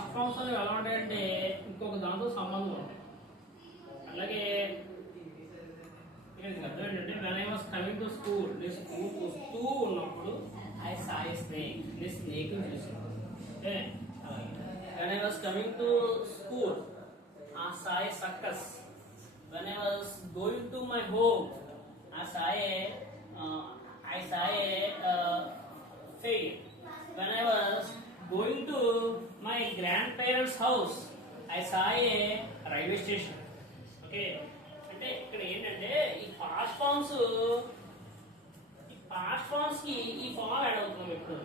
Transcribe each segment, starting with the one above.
Past forms అనేవి ఎలా ఉంటాయంటే ఇంకొక దాంతో సంబంధం ఉంటాయి. అలాగే అర్థం ఏంటంటే when I was coming to school, నేను స్కూల్కి వస్తూ ఉన్నప్పుడు ఐ సా ఏ స్నేక్, నేను స్నేక్ చూసాను. Okay, when I was coming to school I saw a circus. When I was going to my home, I saw a fair. When I was going to my grandparents' house, I saw a railway station. Okay, అంటే ఇక్కడ ఏంటంటే ఈ past forms కి ఈ form add అవుతున్నాం ఇప్పుడు.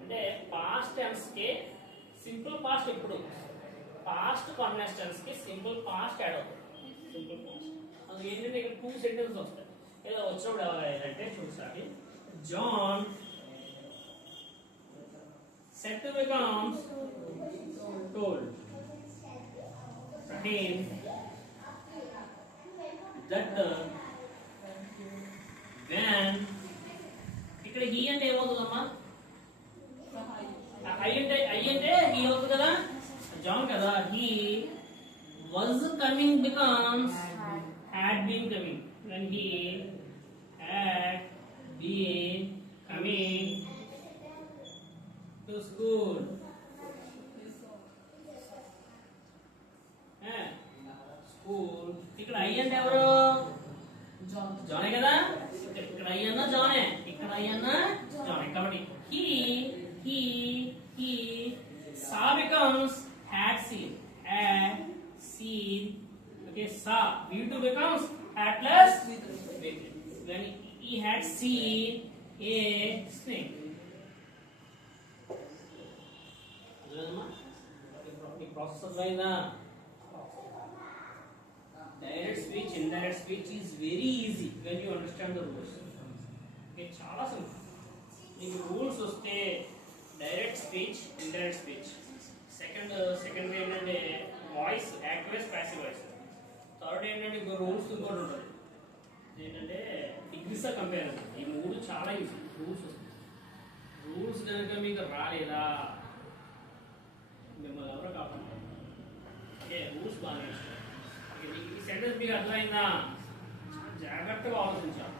అంటే past tense కి సింపుల్ పాస్ట్ ఇప్పుడు, పాస్ట్ కాంటిన్యూస్ టెన్స్ కి సింపుల్ పాస్ట్ యాడ్ అవుతుంది. సింపుల్ పాస్ట్ అది ఏంటంటే ఇక్కడ 2 సెంటెన్సెస్ వస్తాయి. ఏదో వచ్చినప్పుడు ఎవరైతే చూసాలి. John said to becomes told him that when ఇక్కడ హీ అంటే ఏమవుతుందమ్మా? ఐ అంటే హీ అవుతుంది కదా, జాన్ కదా. He was coming becomes had been coming. When he had been coming to school. School ఇక్కడ ఐ అంటే ఎవరు? జానే కదా. ఇక్కడ ఐ అన్న జానే, ఇక్కడ ఐ అన్న జానే. కాబట్టి he saw becomes had seen. Had seen. Okay, saw. V2 becomes had plus V3. When he had seen a snake. The process of direct speech, indirect speech is very easy when you understand the rules. Okay, చాలా simple. మీకు rules వస్తే direct speech, indirect speech. Second ఏంటంటే voice, active voice, passive voice. Third ఏంటంటే ఇంకో రూల్స్ ఇంకోటి ఉంటుంది ఏంటంటే degrees of comparison. ఈ 3 చాలా ఈజీ. రూల్స్ వస్తాయి. రూల్స్ కనుక మీకు రాలేదా మిమ్మల్ని ఎవరో కాపాడుతారు. ఓకే, రూల్స్ బాగా నేర్చుకోవాలి. ఈ సెంటెన్స్ మీకు అర్థమైందా? జాగ్రత్తగా ఆలోచించాలి.